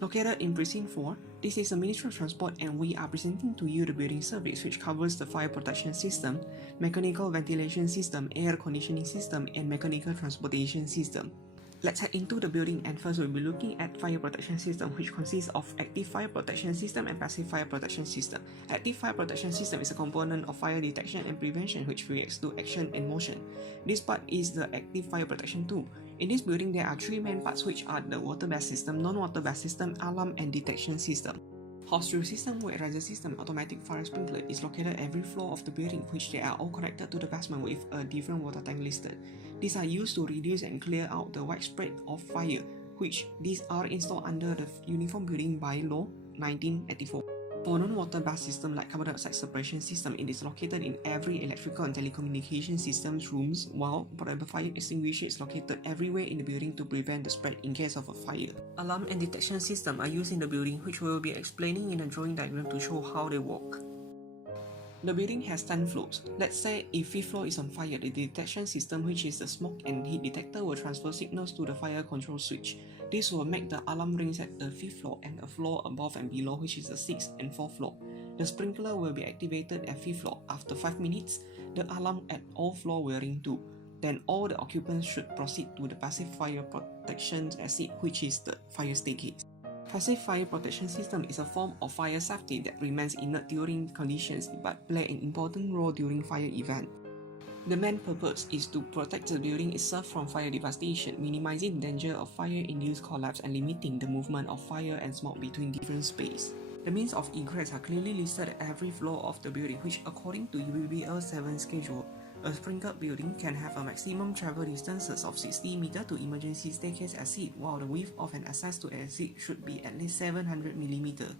Located in Precinct 4, this is the Ministry of Transport and we are presenting to you the building service which covers the fire protection system, mechanical ventilation system, air conditioning system, and mechanical transportation system. Let's head into the building and first we'll be looking at fire protection system which consists of active fire protection system and passive fire protection system. Active fire protection system is a component of fire detection and prevention which reacts to action and motion. This part is the active fire protection tool. In this building there are three main parts which are the water bath system, non-water bath system, alarm and detection system. House drill system, wet riser system, automatic fire sprinkler is located at every floor of the building which they are all connected to the basement with a different water tank listed. These are used to reduce and clear out the widespread of fire which these are installed under the Uniform Building by Law 1984. For non-water bath system like carbon dioxide separation system, it is located in every electrical and telecommunication systems rooms, while portable fire extinguisher is located everywhere in the building to prevent the spread in case of a fire. Alarm and detection system are used in the building which we will be explaining in a drawing diagram to show how they work. The building has 10 floors. Let's say if 5th floor is on fire, the detection system which is the smoke and heat detector will transfer signals to the fire control switch. This will make the alarm rings at the 5th floor and the floor above and below which is the 6th and 4th floor. The sprinkler will be activated at 5th floor. After 5 minutes, the alarm at all floors will ring too. Then all the occupants should proceed to the passive fire protection exit which is the fire staircase. Passive fire protection system is a form of fire safety that remains inert during conditions but play an important role during fire event. The main purpose is to protect the building itself from fire devastation, minimizing danger of fire-induced collapse and limiting the movement of fire and smoke between different spaces. The means of egress are clearly listed at every floor of the building which according to UBBL 7 schedule, a sprinkled building can have a maximum travel distances of 60 meters to emergency staircase exit, while the width of an access to exit should be at least 700 mm.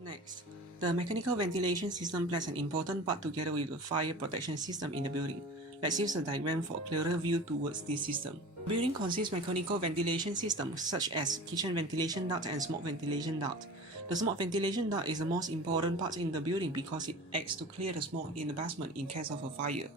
Next, the mechanical ventilation system plays an important part together with the fire protection system in the building. Let's use a diagram for a clearer view towards this system. The building consists of mechanical ventilation systems such as kitchen ventilation duct and smoke ventilation duct. The smoke ventilation duct is the most important part in the building because it acts to clear the smoke in the basement in case of a fire.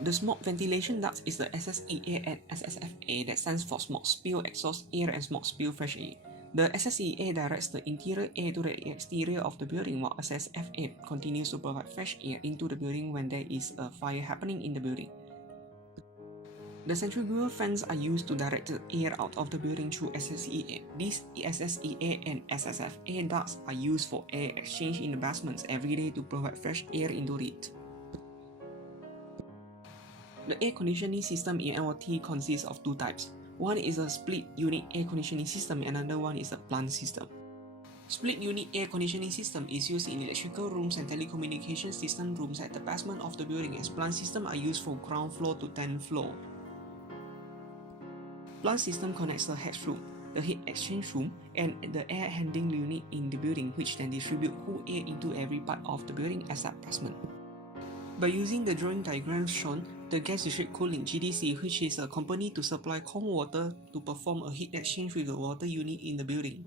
The smoke ventilation ducts is the SSEA and SSFA that stands for smoke spill exhaust air and smoke spill fresh air. The SSEA directs the interior air to the exterior of the building while SSFA continues to provide fresh air into the building when there is a fire happening in the building. The centrifugal fans are used to direct the air out of the building through SSEA. These SSEA and SSFA ducts are used for air exchange in the basements every day to provide fresh air into it. The air conditioning system in MOT consists of two types. One is a split unit air conditioning system and another one is a plant system. Split unit air conditioning system is used in electrical rooms and telecommunication system rooms at the basement of the building, as plant system are used from ground floor to 10th floor. Plant system connects the head room, the heat exchange room, and the air handling unit in the building which then distribute cool air into every part of the building except basement. By using the drawing diagrams shown, the Gas District Cooling GDC, which is a company to supply cold water to perform a heat exchange with the water unit in the building.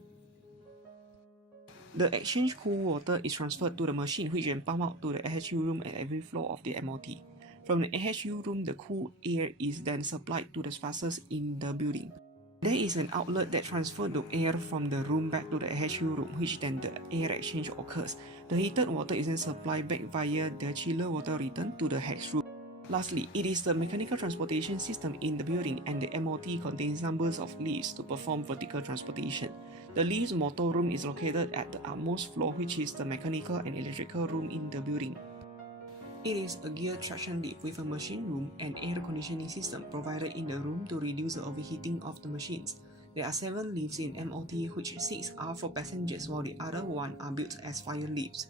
The exchanged cool water is transferred to the machine which then pump out to the AHU room at every floor of the MOT. From the AHU room, the cool air is then supplied to the spaces in the building. There is an outlet that transfers the air from the room back to the AHU room, which then the air exchange occurs. The heated water is then supplied back via the chiller water return to the hex room. Lastly, it is the mechanical transportation system in the building, and the MOT contains numbers of lifts to perform vertical transportation. The lift's motor room is located at the utmost floor, which is the mechanical and electrical room in the building. It is a geared traction lift with a machine room and air conditioning system provided in the room to reduce the overheating of the machines. There are 7 lifts in MOT, which 6 are for passengers while the other 1 are built as fire lifts.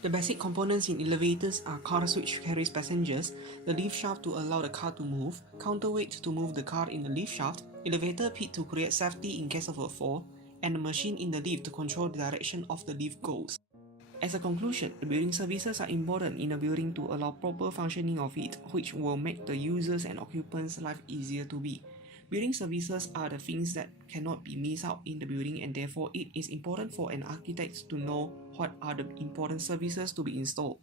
The basic components in elevators are car switch carries passengers, the lift shaft to allow the car to move, counterweight to move the car in the lift shaft, elevator pit to create safety in case of a fall, and a machine in the lift to control the direction of the lift goes. As a conclusion, the building services are important in a building to allow proper functioning of it, which will make the users and occupants' life easier to be. Building services are the things that cannot be missed out in the building, and therefore it is important for an architect to know what are the important services to be installed.